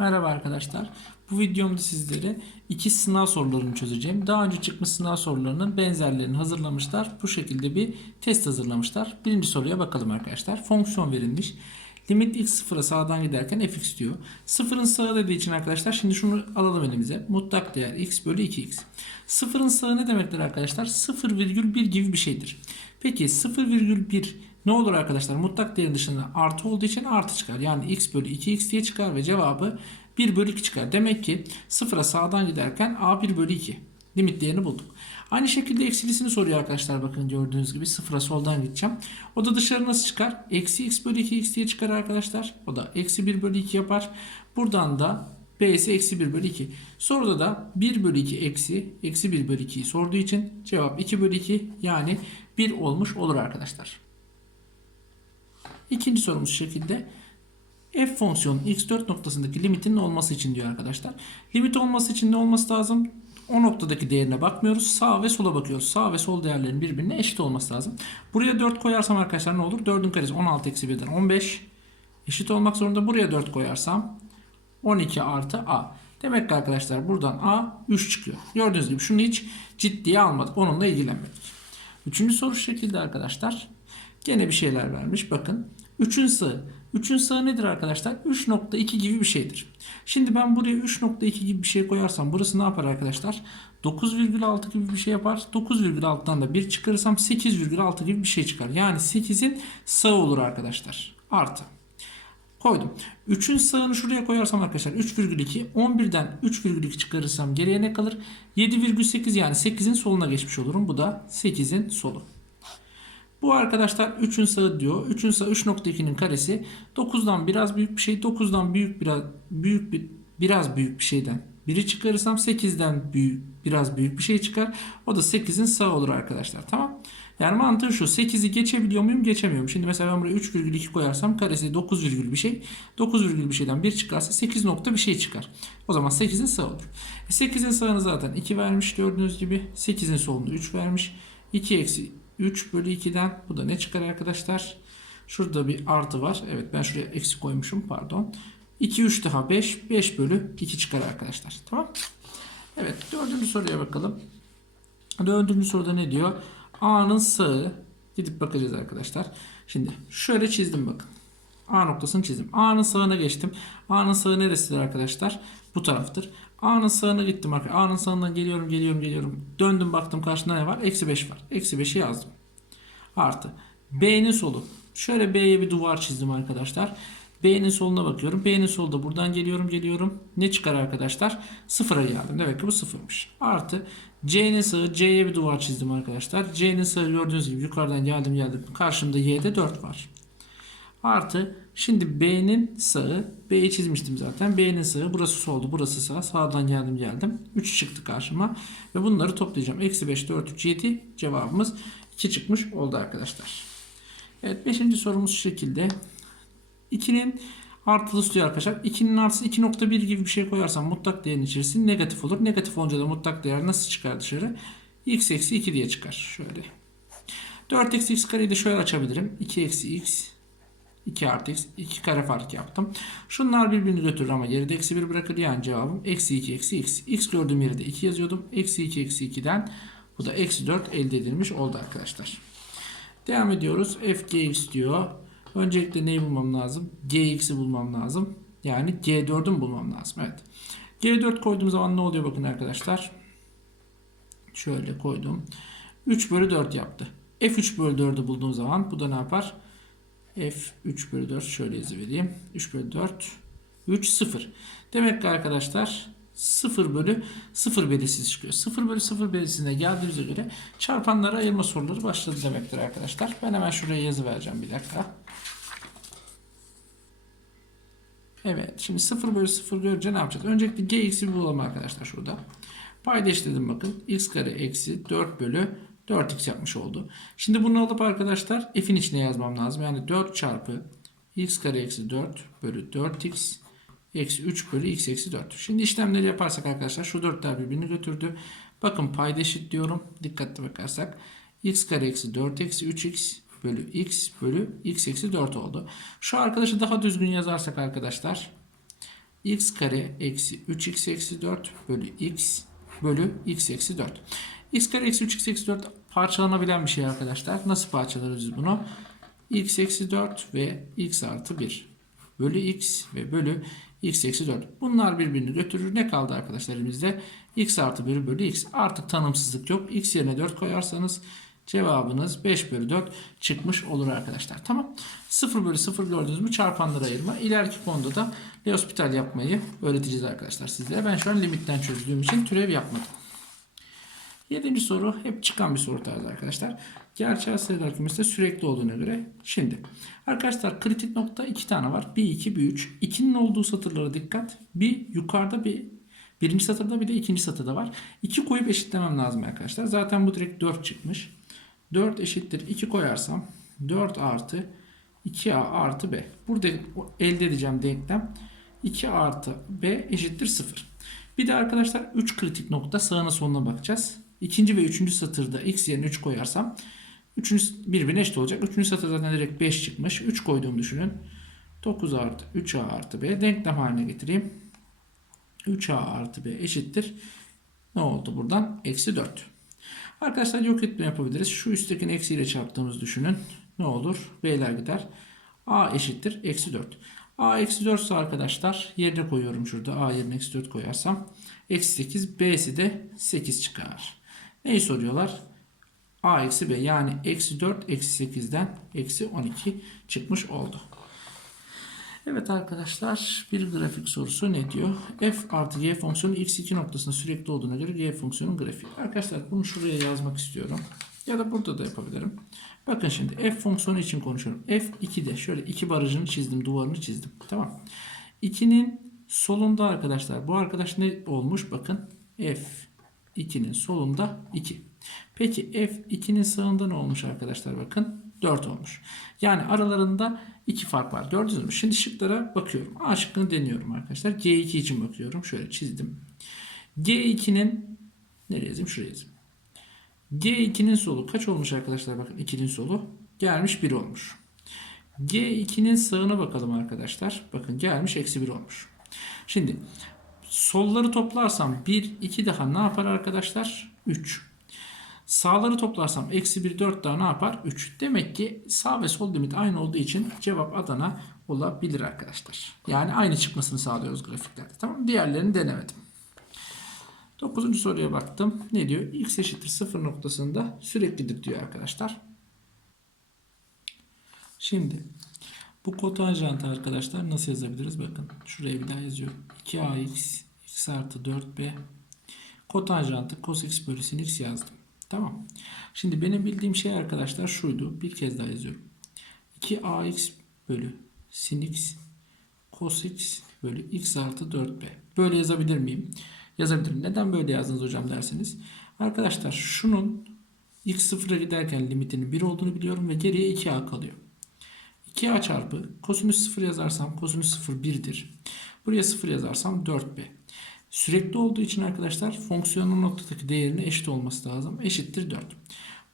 Merhaba arkadaşlar. Bu videomda sizlere iki sınav sorularını çözeceğim. Daha önce çıkmış sınav sorularının benzerlerini hazırlamışlar. Bu şekilde bir test hazırlamışlar. Birinci soruya bakalım arkadaşlar. Fonksiyon verilmiş. Limit x sıfıra sağdan giderken fx diyor. Sıfırın sağı dediği için arkadaşlar şimdi şunu alalım elimize. Mutlak değer x bölü 2x. Sıfırın sağı ne demektir arkadaşlar? 0,1 gibi bir şeydir. Peki 0,1 ne olur arkadaşlar? Mutlak değerin dışında artı olduğu için artı çıkar. Yani x bölü 2x diye çıkar ve cevabı 1 bölü 2 çıkar. Demek ki sıfıra sağdan giderken a 1 bölü 2. Limit değerini bulduk. Aynı şekilde eksilisini soruyor arkadaşlar. Bakın gördüğünüz gibi sıfıra soldan gideceğim. O da dışarı nasıl çıkar? Eksi x bölü 2x diye çıkar arkadaşlar. O da eksi 1 bölü 2 yapar. Buradan da b ise eksi 1 bölü 2. Soruda da 1 bölü 2 eksi eksi 1 bölü 2'yi sorduğu için cevap 2 bölü 2 yani 1 olmuş olur arkadaşlar. İkinci sorumuz şekilde. F fonksiyonun x4 noktasındaki limitinin olması için diyor arkadaşlar. Limit olması için ne olması lazım? O noktadaki değerine bakmıyoruz. Sağ ve sola bakıyoruz. Sağ ve sol değerlerin birbirine eşit olması lazım. Buraya 4 koyarsam arkadaşlar ne olur? 4'ün karesi 16 eksi 1'den 15. Eşit olmak zorunda. Buraya 4 koyarsam 12 artı a. Demek ki arkadaşlar buradan a 3 çıkıyor. Gördüğünüz gibi şunu hiç ciddiye almadık. Onunla ilgilenmedik. Üçüncü soru şekilde arkadaşlar. Gene bir şeyler vermiş. Bakın. 3'ün sağı. 3'ün sağı nedir arkadaşlar? 3.2 gibi bir şeydir. Şimdi ben buraya 3.2 gibi bir şey koyarsam burası ne yapar arkadaşlar? 9,6 gibi bir şey yapar. 9,6'dan da 1 çıkarırsam 8,6 gibi bir şey çıkar. Yani 8'in sağı olur arkadaşlar. Artı. Koydum. 3'ün sağını şuraya koyarsam arkadaşlar 3,2. 11'den 3,2 çıkarırsam geriye ne kalır? 7,8 yani 8'in soluna geçmiş olurum. Bu da 8'in solu. Bu arkadaşlar 3'ün sağı diyor. 3'ün sağı 3.2'nin karesi 9'dan biraz büyük bir şey. 9'dan büyük biraz büyük bir biraz büyük bir şeyden biri çıkarırsam 8'den büyük biraz büyük bir şey çıkar. O da 8'in sağı olur arkadaşlar. Tamam. Yani mantığı şu. 8'i geçebiliyor muyum? Geçemiyorum. Şimdi mesela ben buraya 3,2 koyarsam karesi 9, virgül bir şey. 9, virgül bir şeyden 1 çıkarsa 8 nokta bir şey çıkar. O zaman 8'in sağı olur. E 8'in sağını zaten 2 vermiş gördüğünüz gibi. 8'in solunu 3 vermiş. 2 eksi 3 bölü 2'den bu da ne çıkar arkadaşlar? Şurada bir artı var. Evet ben şuraya eksi koymuşum pardon. 2 3 daha 5. 5 bölü 2 çıkar arkadaşlar. Tamam. Evet dördüncü soruya bakalım. Dördüncü soruda ne diyor? A'nın sağı gidip bakacağız arkadaşlar. Şimdi şöyle çizdim bakın. A noktasını çizdim. A'nın sağına geçtim. A'nın sağı neresidir arkadaşlar? Bu taraftır. A'nın sağına gittim arkadaşlar. A'nın sağından geliyorum geliyorum geliyorum. Döndüm baktım karşında ne var? Eksi 5 var. Eksi 5'i yazdım. Artı. B'nin solu. Şöyle B'ye bir duvar çizdim arkadaşlar. B'nin soluna bakıyorum. B'nin solda buradan geliyorum geliyorum. Ne çıkar arkadaşlar? Sıfıra geldim. Demek ki bu sıfırmış. Artı C'nin sağı C'ye bir duvar çizdim arkadaşlar. C'nin sağı gördüğünüz gibi yukarıdan geldim geldim. Karşımda Y'de 4 var. Artı şimdi B'nin sağı B'yi çizmiştim zaten. B'nin sağı burası soldu burası sağ. Sağdan geldim geldim. 3 çıktı karşıma. Ve bunları toplayacağım. Eksi 5 4 3 7 cevabımız 2 çıkmış oldu arkadaşlar. Evet 5. sorumuz şu şekilde. 2'nin artılısı diyor arkadaşlar. 2'nin artısı 2.1 gibi bir şey koyarsam mutlak değerin içerisinde negatif olur. Negatif olunca da mutlak değer nasıl çıkar dışarı? x eksi 2 diye çıkar. Şöyle. 4 eksi x kareyi de şöyle açabilirim. 2 eksi x 2 artı x 2 kare fark yaptım. Şunlar birbirini götürür ama geride eksi 1 bırakır yani cevabım eksi 2 eksi x. x gördüğüm yerde 2 yazıyordum. Eksi 2 eksi 2'den bu da eksi 4 elde edilmiş oldu arkadaşlar. Devam ediyoruz. f gx diyor. Öncelikle neyi bulmam lazım? gx'i bulmam lazım. Yani g4'ü bulmam lazım. Evet. g4 koyduğum zaman ne oluyor bakın arkadaşlar. Şöyle koydum. 3 bölü 4 yaptı. f3 bölü 4'ü bulduğum zaman bu da ne yapar? F 3 bölü 4 şöyle yazı vereyim. 3 bölü 4 3 0. Demek ki arkadaşlar 0 bölü 0 belirsiz çıkıyor. 0 bölü 0 belirsizine geldiğimize göre çarpanlara ayırma soruları başladı demektir arkadaşlar. Ben hemen şuraya yazı vereceğim bir dakika. Evet şimdi 0 bölü 0 görünce ne yapacağız? Öncelikle gx'i bulalım arkadaşlar şurada. Payda eşitledim bakın. x kare eksi 4 bölü 4x yapmış oldu. Şimdi bunu alıp arkadaşlar f'in içine yazmam lazım. Yani 4 çarpı x kare eksi 4 bölü 4x eksi 3 bölü x eksi 4. Şimdi işlemleri yaparsak arkadaşlar şu 4'ler birbirini götürdü. Bakın payda eşit diyorum. Dikkatli bakarsak x kare eksi 4 eksi 3x bölü x bölü x eksi 4 oldu. Şu arkadaşı daha düzgün yazarsak arkadaşlar x kare eksi 3x eksi 4 bölü x bölü x eksi 4. x kare eksi 3x eksi 4 parçalanabilen bir şey arkadaşlar. Nasıl parçalarız bunu? x eksi 4 ve x artı 1 bölü x ve bölü x eksi 4. Bunlar birbirini götürür. Ne kaldı arkadaşlar elimizde? x artı 1 bölü x. Artık tanımsızlık yok. x yerine 4 koyarsanız cevabınız 5 bölü 4 çıkmış olur arkadaşlar. Tamam. 0 bölü 0 gördünüz mü çarpanlara ayırma. İleriki konuda da L'Hospital yapmayı öğreteceğiz arkadaşlar sizlere. Ben şu an limitten çözdüğüm için türev yapmadım. Yedinci soru hep çıkan bir soru tarzı arkadaşlar. Gerçel sayılar kümesi sürekli olduğuna göre. Şimdi arkadaşlar kritik nokta iki tane var. Bir 2 bir 3. 2'nin olduğu satırlara dikkat. Bir yukarıda bir birinci satırda bir de ikinci satırda var. 2 koyup eşitlemem lazım arkadaşlar. Zaten bu direkt 4 çıkmış. 4 eşittir 2 koyarsam 4 artı 2a artı b. Burada elde edeceğim denklem 2 artı b eşittir 0. Bir de arkadaşlar 3 kritik nokta sağına soluna bakacağız. İkinci ve üçüncü satırda x yerine 3 koyarsam üçüncü birbirine eşit olacak. Üçüncü satır zaten direkt 5 çıkmış. 3 koyduğumu düşünün. 9 artı 3a artı b denklem haline getireyim. 3a artı b eşittir. Ne oldu buradan? Eksi 4. Arkadaşlar yok etme yapabiliriz. Şu üsttekini eksiyle çarptığımız düşünün. Ne olur? B'ler gider. A eşittir. Eksi 4. A eksi 4 ise arkadaşlar yerine koyuyorum şurada. A yerine eksi 4 koyarsam. Eksi 8. B'si de 8 çıkar. Neyi soruyorlar? A eksi B yani eksi 4 eksi 8'den eksi 12 çıkmış oldu. Evet arkadaşlar bir grafik sorusu ne diyor? F artı y fonksiyonu x2 noktasında sürekli olduğuna göre y fonksiyonun grafiği. Arkadaşlar bunu şuraya yazmak istiyorum. Ya da burada da yapabilirim. Bakın şimdi f fonksiyonu için konuşuyorum. F2'de şöyle iki barajını çizdim, duvarını çizdim. Tamam. 2'nin solunda arkadaşlar bu arkadaş ne olmuş? Bakın F2'nin solunda 2. Peki F2'nin sağında ne olmuş arkadaşlar? Bakın 4 olmuş. Yani aralarında 2 fark var. Gördünüz mü? Şimdi şıklara bakıyorum. A şıkkını deniyorum arkadaşlar. G2 için bakıyorum. Şöyle çizdim. G2'nin nereye yazayım? Şuraya yazayım. G2'nin solu kaç olmuş arkadaşlar? Bakın 2'nin solu gelmiş 1 olmuş. G2'nin sağına bakalım arkadaşlar. Bakın gelmiş eksi 1 olmuş. Şimdi solları toplarsam 1, 2 daha ne yapar arkadaşlar? 3. Sağları toplarsam eksi 1, 4 daha ne yapar? 3. Demek ki sağ ve sol limit aynı olduğu için cevap Adana olabilir arkadaşlar. Yani aynı çıkmasını sağlıyoruz grafiklerde. Tamam Diğerlerini denemedim. Dokuzuncu soruya baktım. Ne diyor? X eşittir 0 noktasında süreklidir diyor arkadaşlar. Şimdi bu kotanjantı arkadaşlar nasıl yazabiliriz? Bakın şuraya bir daha yazıyorum. 2ax x artı 4b kotanjantı cos x bölü sin x yazdım. Tamam. Şimdi benim bildiğim şey arkadaşlar şuydu. Bir kez daha yazıyorum. 2ax bölü sin x cos x bölü x artı 4b. Böyle yazabilir miyim? Yazabilirim. Neden böyle yazdınız hocam derseniz. Arkadaşlar şunun x sıfıra giderken limitinin 1 olduğunu biliyorum ve geriye 2a kalıyor. 2a çarpı kosinüs 0 yazarsam kosinüs 0 1'dir. Buraya 0 yazarsam 4b. Sürekli olduğu için arkadaşlar fonksiyonun noktadaki değerine eşit olması lazım. Eşittir 4.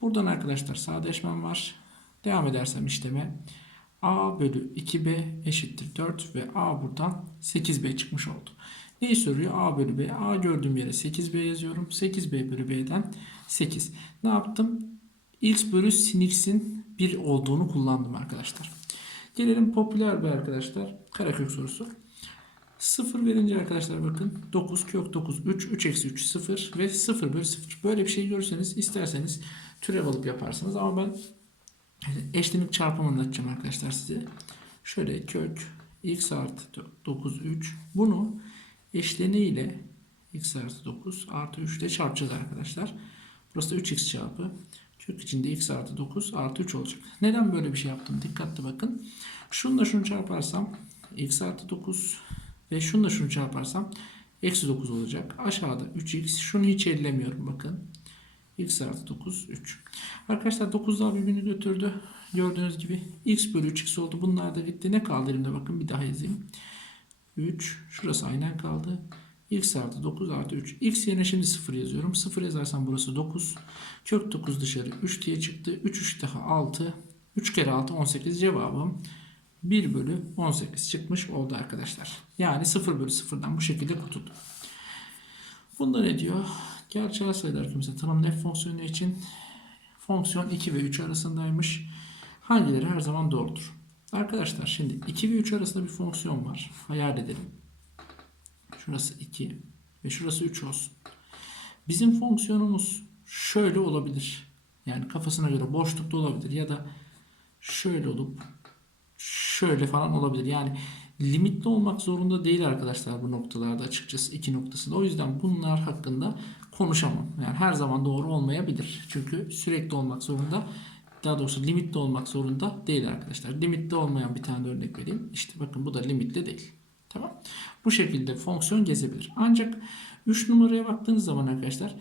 Buradan arkadaşlar sadeleşmem var. Devam edersem işleme a bölü 2b eşittir 4 ve a buradan 8b çıkmış oldu. Neyi soruyor? a bölü b. a gördüğüm yere 8b yazıyorum. 8b bölü b'den 8. Ne yaptım? x bölü sin x'in 1 olduğunu kullandım arkadaşlar. Gelelim popüler bir arkadaşlar. Karakök sorusu. 0 verince arkadaşlar bakın 9 kök 9 3 3 eksi 3 0 ve 0 bölü 0. Böyle bir şey görürseniz isterseniz türev alıp yaparsınız ama ben eşlemik çarpımı anlatacağım arkadaşlar size. Şöyle kök x artı 9 3 bunu eşleniğiyle x artı 9 artı 3 ile çarpacağız arkadaşlar. Burası da 3x çarpı kök içinde x artı 9 artı 3 olacak. Neden böyle bir şey yaptım? Dikkatli bakın. Şununla şunu çarparsam x artı 9 ve şununla şunu çarparsam eksi 9 olacak. Aşağıda 3x. Şunu hiç ellemiyorum bakın. x artı 9 3. Arkadaşlar 9 daha birbirini götürdü. Gördüğünüz gibi x bölü 3x oldu. Bunlar da gitti. Ne kaldı elimde bakın bir daha yazayım. 3. Şurası aynen kaldı. X artı 9 artı 3. x yerine şimdi 0 yazıyorum. 0 yazarsam burası 9. Kök 9 dışarı 3 diye çıktı. 3 3 daha 6. 3 kere 6 18 cevabım 1 bölü 18 çıkmış oldu arkadaşlar. Yani 0 bölü 0'dan bu şekilde kurtuldu. Bunda ne diyor? Gerçel sayılar kümesi tanımlı f fonksiyonu için fonksiyon 2 ve 3 arasındaymış. Hangileri her zaman doğrudur? Arkadaşlar şimdi 2 ve 3 arasında bir fonksiyon var. Hayal edelim. Şurası 2 ve şurası 3 olsun. Bizim fonksiyonumuz şöyle olabilir. Yani kafasına göre boşlukta olabilir ya da şöyle olup şöyle falan olabilir. Yani limitli olmak zorunda değil arkadaşlar bu noktalarda açıkçası iki noktasında. O yüzden bunlar hakkında konuşamam. Yani her zaman doğru olmayabilir. Çünkü sürekli olmak zorunda daha doğrusu limitli olmak zorunda değil arkadaşlar. Limitli olmayan bir tane örnek vereyim. İşte bakın bu da limitli değil. Tamam. Bu şekilde fonksiyon gezebilir. Ancak 3 numaraya baktığınız zaman arkadaşlar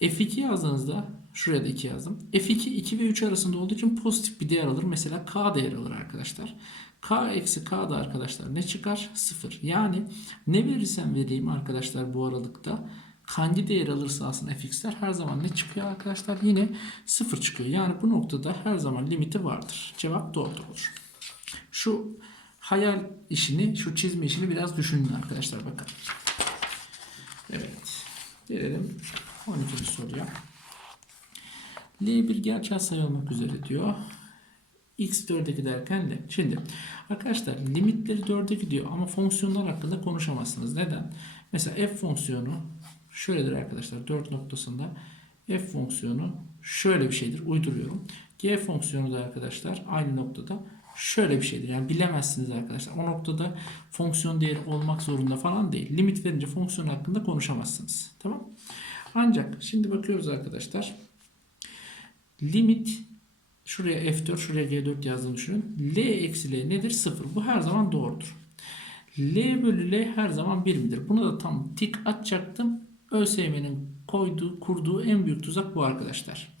F2 yazdığınızda şuraya da 2 yazdım. F2 2 ve 3 arasında olduğu için pozitif bir değer alır. Mesela K değeri alır arkadaşlar. K eksi K da arkadaşlar ne çıkar? 0. Yani ne verirsem vereyim arkadaşlar bu aralıkta hangi değer alırsa alsın fx'ler her zaman ne çıkıyor arkadaşlar? Yine 0 çıkıyor. Yani bu noktada her zaman limiti vardır. Cevap doğru olur. Şu hayal işini, şu çizme işini biraz düşünün arkadaşlar bakın. Evet. Gelelim 12. soruya. L1 gerçel sayı olmak üzere diyor. X 4'e giderken de. Şimdi arkadaşlar limitleri 4'e gidiyor ama fonksiyonlar hakkında konuşamazsınız. Neden? Mesela f fonksiyonu şöyledir arkadaşlar 4 noktasında f fonksiyonu şöyle bir şeydir uyduruyorum. G fonksiyonu da arkadaşlar aynı noktada şöyle bir şeydir. Yani bilemezsiniz arkadaşlar. O noktada fonksiyon değeri olmak zorunda falan değil. Limit verince fonksiyon hakkında konuşamazsınız. Tamam? Ancak şimdi bakıyoruz arkadaşlar. Limit şuraya F4 şuraya G4 yazdığını düşünün. L eksi L nedir? 0. Bu her zaman doğrudur. L bölü L her zaman 1 midir? Bunu da tam tik atacaktım. ÖSYM'nin koyduğu, kurduğu en büyük tuzak bu arkadaşlar.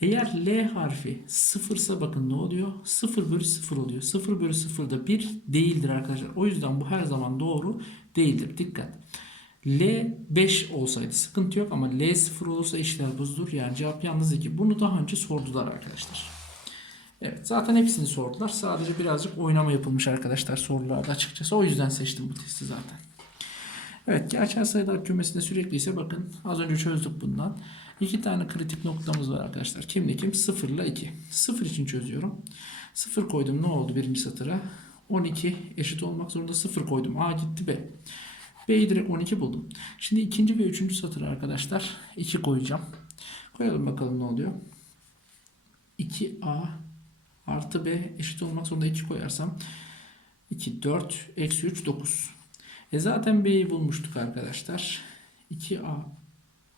Eğer L harfi sıfırsa bakın ne oluyor? 0 bölü 0 oluyor. 0 bölü 0 da 1 değildir arkadaşlar. O yüzden bu her zaman doğru değildir. Dikkat. L 5 olsaydı sıkıntı yok ama L 0 olursa işler buzdur. Yani cevap yalnız 2. Bunu daha önce sordular arkadaşlar. Evet zaten hepsini sordular. Sadece birazcık oynama yapılmış arkadaşlar sorularda açıkçası. O yüzden seçtim bu testi zaten. Evet gerçel sayılar kümesinde sürekli ise bakın az önce çözdük bundan. İki tane kritik noktamız var arkadaşlar. Kimle kim? 0 ile 2. 0 için çözüyorum. 0 koydum ne oldu birinci satıra? 12 eşit olmak zorunda 0 koydum. A gitti B. B'yi direkt 12 buldum. Şimdi ikinci ve üçüncü satıra arkadaşlar 2 koyacağım. Koyalım bakalım ne oluyor. 2A artı B eşit olmak zorunda 2 koyarsam 2, 4, eksi 3, 9. E zaten B'yi bulmuştuk arkadaşlar. 2A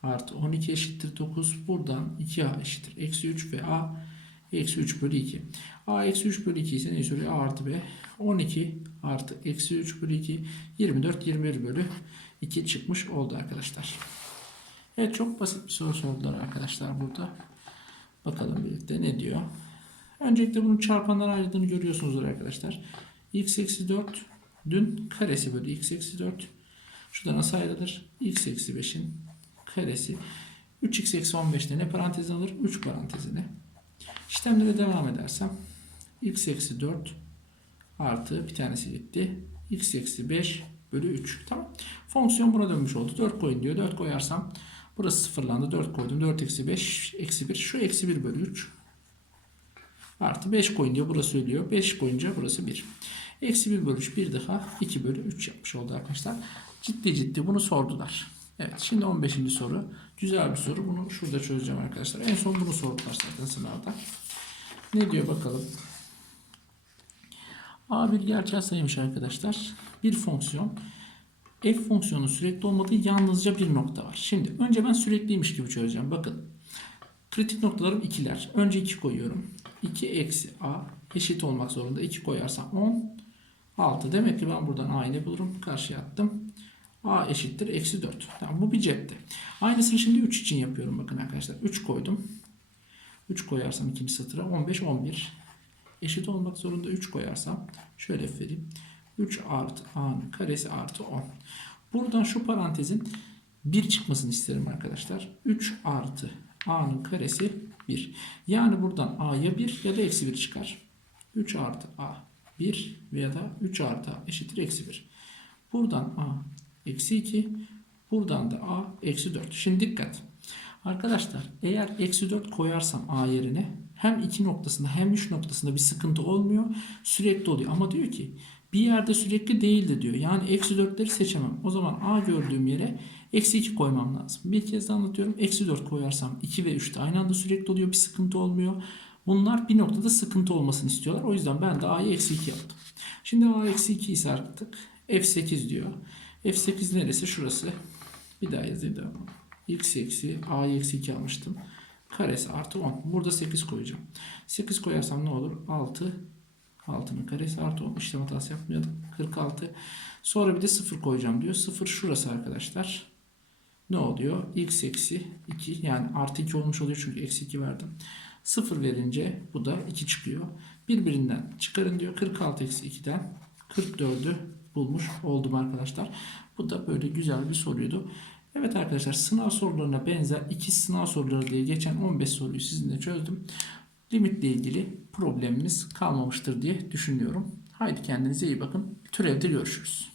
artı 12 eşittir 9. Buradan 2A eşittir. Eksi 3 ve A eksi 3 bölü 2. A eksi 3 bölü 2 ise ne soruyor? A artı B. 12 artı eksi 3 bölü 2. 24 21 bölü 2 çıkmış oldu arkadaşlar. Evet çok basit bir soru sordular arkadaşlar burada. Bakalım birlikte ne diyor. Öncelikle bunun çarpanlar ayrıldığını görüyorsunuzdur arkadaşlar. x eksi 4 dün karesi bölü x eksi 4. Şurada nasıl ayrılır? x eksi 5'in karesi. 3x eksi 15'te ne parantezine alır? 3 parantezine. İşlemlere devam edersem x eksi 4 artı bir tanesi gitti. x eksi 5 bölü 3. Tamam. Fonksiyon buna dönmüş oldu. 4 koyun diyor. 4 koyarsam burası sıfırlandı. 4 koydum. 4 eksi 5 eksi 1. Şu eksi 1 bölü 3 artı 5 koyun diyor. Burası ölüyor. 5 koyunca burası 1. Eksi 1 bölü 3 bir daha 2 bölü 3 yapmış oldu arkadaşlar. Ciddi ciddi bunu sordular. Evet şimdi 15. soru. Güzel bir soru. Bunu şurada çözeceğim arkadaşlar. En son bunu sordular zaten sınavda. Ne diyor bakalım. A bir gerçel sayıymış arkadaşlar. Bir fonksiyon. F fonksiyonu sürekli olmadığı yalnızca bir nokta var. Şimdi önce ben sürekliymiş gibi çözeceğim. Bakın. Kritik noktalarım ikiler. Önce 2 koyuyorum. 2 eksi A eşit olmak zorunda. 2 koyarsam 10. 6. Demek ki ben buradan A'yı bulurum? Karşıya attım. A eşittir eksi 4. Tamam, bu bir cepte. Aynısını şimdi 3 için yapıyorum. Bakın arkadaşlar 3 koydum. 3 koyarsam ikinci satıra 15 11 eşit olmak zorunda 3 koyarsam şöyle vereyim. 3 artı a'nın karesi artı 10. Buradan şu parantezin 1 çıkmasını isterim arkadaşlar. 3 artı a'nın karesi 1. Yani buradan a'ya 1 ya da eksi 1 çıkar. 3 artı a 1 veya da 3 artı a eşittir eksi 1. Buradan a eksi 2 buradan da a eksi 4. Şimdi dikkat. Arkadaşlar eğer eksi 4 koyarsam a yerine hem 2 noktasında hem 3 noktasında bir sıkıntı olmuyor. Sürekli oluyor. Ama diyor ki bir yerde sürekli değildi diyor. Yani eksi 4'leri seçemem. O zaman a gördüğüm yere eksi 2 koymam lazım. Bir kez daha anlatıyorum. Eksi 4 koyarsam 2 ve 3 de aynı anda sürekli oluyor. Bir sıkıntı olmuyor. Bunlar bir noktada sıkıntı olmasını istiyorlar. O yüzden ben de a'yı eksi 2 yaptım. Şimdi a eksi 2 ise artık f8 diyor. F8 neresi? Şurası. Bir daha yazayım da. x eksi a'yı eksi 2 almıştım. Karesi artı 10. Burada 8 koyacağım. 8 koyarsam ne olur? 6 6'nın karesi artı 10. İşlem hatası yapmayalım. 46. Sonra bir de 0 koyacağım diyor. 0 şurası arkadaşlar. Ne oluyor? x eksi 2 yani artı 2 olmuş oluyor çünkü eksi 2 verdim. 0 verince bu da 2 çıkıyor. Birbirinden çıkarın diyor. 46 eksi 2'den 44'ü bulmuş oldum arkadaşlar. Bu da böyle güzel bir soruydu. Evet arkadaşlar sınav sorularına benzer iki sınav soruları diye geçen 15 soruyu sizinle çözdüm. Limitle ilgili probleminiz kalmamıştır diye düşünüyorum. Haydi kendinize iyi bakın. Türevde görüşürüz.